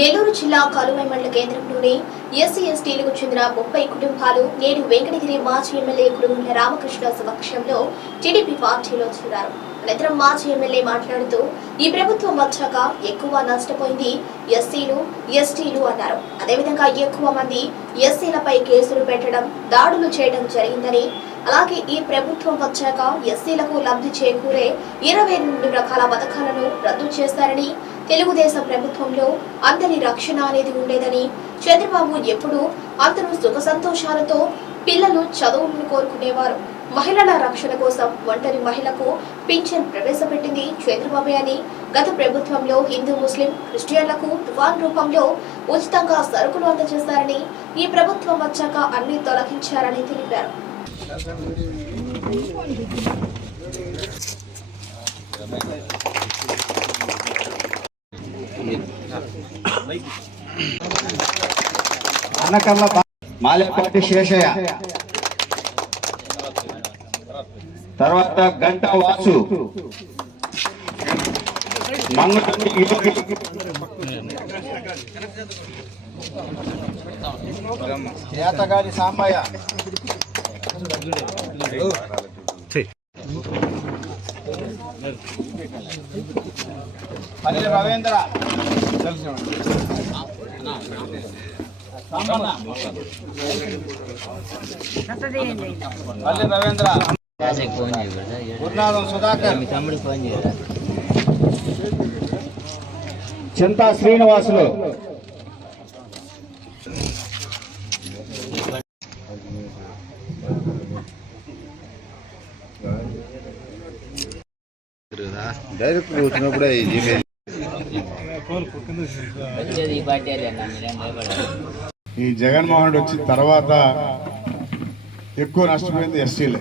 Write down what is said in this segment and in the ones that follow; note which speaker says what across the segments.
Speaker 1: నెల్లూరు జిల్లా కలువై మండల కేంద్రంలోని ఎస్సీ ఎస్టీలకు చెందిన ముప్పై కుటుంబాలు నేడు వెంకటగిరి మాజీ ఎమ్మెల్యే కుడుముల రామకృష్ణ సమక్షంలో టీడీపీ పార్టీలో చేరారు. అనంతరం మాజీ ఎమ్మెల్యే మాట్లాడుతూ ఈ ప్రభుత్వం వచ్చాక ఎక్కువ నష్టపోయింది ఎస్సీలు ఎస్టీలు అన్నారు. అదేవిధంగా ఎక్కువ మంది ఎస్సీలపై కేసులు పెట్టడం దాడులు చేయడం జరిగిందని. అలాగే ఈ ప్రభుత్వం వచ్చాక ఎస్సీలకు లబ్ధి చేకూరే ఇరవై రెండు రకాల పథకాలను రద్దు చేస్తారని తెలుగుదేశం ప్రభుత్వంలో అందరి రక్షణ అనేది ఉండేదని చంద్రబాబు ఎప్పుడూ అందరూ సుఖ సంతోషాలతో పిల్లలు చదువులను కోరుకునేవారు. మహిళల రక్షణ కోసం ఒంటరి మహిళకు పింఛన్ ప్రవేశపెట్టింది చంద్రబాబు అని గత ప్రభుత్వంలో హిందూ ముస్లిం క్రిస్టియన్లకు తుఫాన్ రూపంలో ఉచితంగా సరుకులు అందజేశారని ఈ ప్రభుత్వం వచ్చాక అన్ని తొలగించారని తెలిపారు.
Speaker 2: అనకల్ల మాలేపాటి శేషయ్య. తర్వాత గంట వాసు. మంగళూరు యోగి ఏతగారి సాంబయ్య. పల్లె రవీంద్ర. పల్లె రవీంద్ర
Speaker 3: ఫోన్
Speaker 2: సుధాకర్
Speaker 3: మీ ఫోన్ చేయరా
Speaker 2: చింతా శ్రీనివాసులు
Speaker 4: డైరెక్ట్ వచ్చినప్పుడే ఈ జగన్మోహన్ రెడ్డి వచ్చిన తర్వాత ఎక్కువ నష్టపోయింది ఎస్సీలే.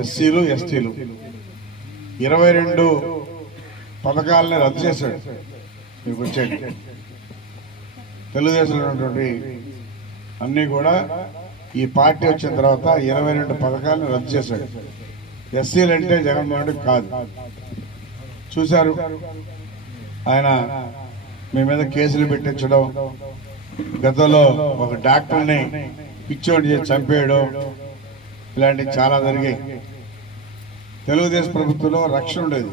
Speaker 4: ఎస్సీలు ఎస్టీలు. ఇరవై రెండు పథకాలని రద్దు చేశాడు. మీకు వచ్చేది. తెలుగుదేశం ఉన్నటువంటి అన్నీ కూడా ఈ పార్టీ వచ్చిన తర్వాత ఇరవై రెండు పథకాలను రద్దు చేశాడు. ఎస్సీలు అంటే జగన్మోహన్ రెడ్డి కాదు. చూశారు? ఆయన మీ మీద కేసులు పెట్టించడం గతంలో ఒక డాక్టర్ని పిచ్చోడి చేసి చంపేయడం ఇలాంటివి చాలా జరిగాయి. తెలుగుదేశం ప్రభుత్వంలో రక్షణ ఉండేది.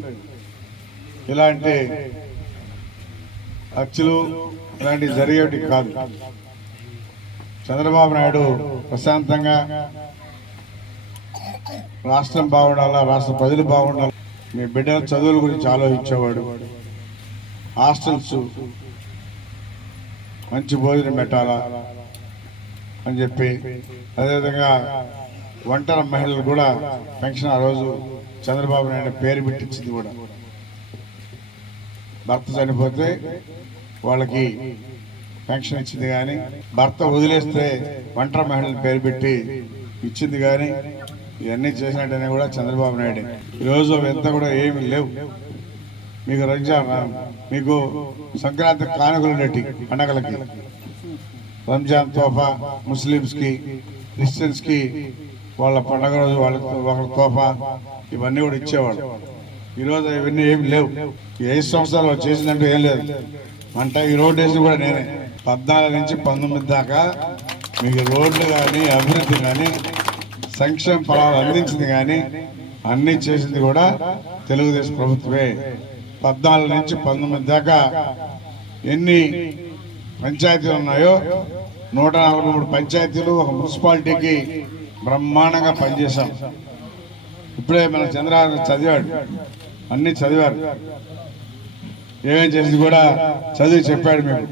Speaker 4: ఇలాంటి హత్యలు ఇలాంటివి జరిగేవి కాదు. చంద్రబాబు నాయుడు ప్రశాంతంగా రాష్ట్రం బాగుండాలా రాష్ట్ర ప్రజలు బాగుండాలి మీ బిడ్డల చదువుల గురించి ఆలోచించేవాడు. హాస్టల్స్ మంచి భోజనం పెట్టాలా అని చెప్పి అదేవిధంగా ఒంటరి మహిళలు కూడా పెన్షన్ ఆ రోజు చంద్రబాబు నాయుడు పేరు పెట్టించింది కూడా. భర్త చనిపోతే వాళ్ళకి పెన్షన్ ఇచ్చింది కానీ భర్త వదిలేస్తే ఒంటరి మహిళలు పేరు పెట్టి ఇచ్చింది కానీ ఇవన్నీ చేసినట్టనే కూడా చంద్రబాబు నాయుడు. ఈరోజు ఎంత కూడా ఏమి లేవు. మీకు రంజాన్ మీకు సంక్రాంతి కానుకలు ఉండేటి పండగలకి. రంజాన్ తోఫా ముస్లిమ్స్కి క్రిస్టియన్స్కి వాళ్ళ పండగ రోజు వాళ్ళకి వాళ్ళ తోఫా ఇవన్నీ కూడా ఇచ్చేవాడు ఈరోజు ఇవన్నీ ఏమి లేవు. ఏ ఐదు సంవత్సరాలు చేసినట్టు ఏం లేదు. అంటే ఈ రోడ్ వేసి కూడా నేనే. పద్నాలుగు నుంచి పంతొమ్మిది దాకా మీకు రోడ్లు కానీ అభివృద్ధి కానీ సంక్షేమ ఫలాలు అందించింది కానీ అన్నీ చేసింది కూడా తెలుగుదేశం ప్రభుత్వమే. పద్నాలుగు నుంచి పంతొమ్మిది దాకా ఎన్ని పంచాయతీలు ఉన్నాయో నూట నలభై మూడు పంచాయతీలు ఒక మున్సిపాలిటీకి బ్రహ్మాండంగా పనిచేశాం. ఇప్పుడే మన చంద్రబాబు చదివాడు. అన్ని చదివారు. ఏమేం చేసింది కూడా చదివి చెప్పాడు మీకు.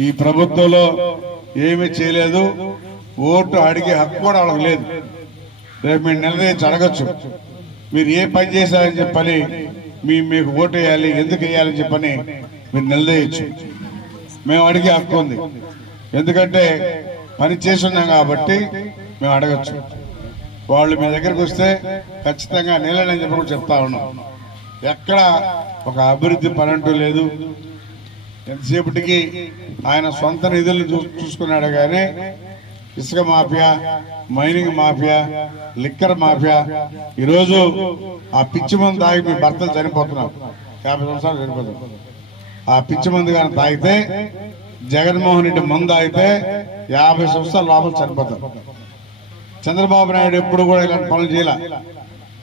Speaker 4: ఈ ప్రభుత్వంలో ఏమీ చేయలేదు. ఓటు అడిగే హక్కు కూడా వాళ్ళకి లేదు. రేపు మీరు నిలదీసి అడగచ్చు. మీరు ఏ పని చేశారని చెప్పని మీ మీకు ఓటు వేయాలి ఎందుకు వేయాలని చెప్పని మీరు నిలదీయచ్చు. మేము అడిగే హక్కు ఉంది. ఎందుకంటే పని చేస్తున్నాం కాబట్టి మేము అడగచ్చు. వాళ్ళు మీ దగ్గరికి వస్తే ఖచ్చితంగా నీళ్ళని చెప్పి కూడా చెప్తా ఉన్నాం. ఎక్కడ ఒక అభివృద్ధి పని అంటూ లేదు. ఎంతసేపటికి ఆయన సొంత నిధులను చూ- చూసుకున్నాడు కానీ ఇసుక mafia mining mafia liquor mafia. ఈరోజు ఆ పిచ్చి మందు తాగి మీ భర్తలు చనిపోతున్నారు. యాభై సంవత్సరాలు చనిపోతున్నారు. ఆ పిచ్చి మందు కానీ తాగితే జగన్మోహన్ రెడ్డి మందు తాగితే యాభై సంవత్సరాల లోపల చనిపోతారు. చంద్రబాబు నాయుడు ఎప్పుడు కూడా ఇలాంటి పనులు చేయాల.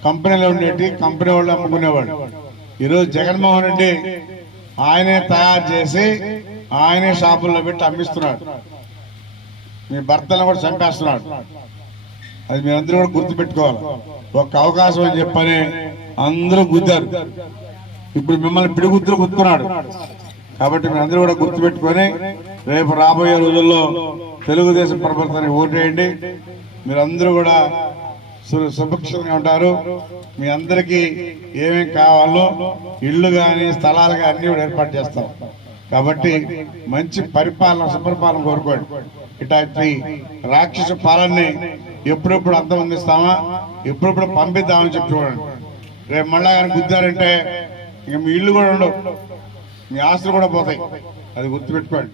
Speaker 4: కంపెనీలో ఉండేటి కంపెనీ వాళ్ళు అమ్ముకునేవాడు ఈరోజు జగన్మోహన్ రెడ్డి ఆయనే తయారు చేసి ఆయనే షాపుల్లో పెట్టి అమ్మిస్తున్నాడు. మీ భర్తలను కూడా చంపేస్తున్నాడు. అది మీరందరూ కూడా గుర్తుపెట్టుకోవాలి. ఒక అవకాశం అని చెప్పని అందరూ గుద్దారు. ఇప్పుడు మిమ్మల్ని పిడిగుద్దులు గుర్తున్నాడు. కాబట్టి మీరందరూ కూడా గుర్తుపెట్టుకొని రేపు రాబోయే రోజుల్లో తెలుగుదేశం ప్రభుత్వానికి ఓటేయండి. మీరందరూ కూడా సు- సుభిక్షంగా ఉంటారు. మీ అందరికీ ఏమేం కావాలో ఇళ్ళు కానీ స్థలాలు కానీ అన్ని కూడా ఏర్పాటు చేస్తాం. కాబట్టి మంచి పరిపాలన సుపరిపాలన కోరుకోండి. ఇట్లాంటి రాక్షస పాలనని ఎప్పుడెప్పుడు అంతమందిస్తామా ఎప్పుడెప్పుడు పంపిద్దామని చెప్పి చూడండి. రేపు మళ్ళా కానీ గుద్దారంటే ఇక మీ ఇల్లు కూడా ఉండవు. మీ ఆస్తులు కూడా పోతాయి. అది గుర్తుపెట్టుకోండి.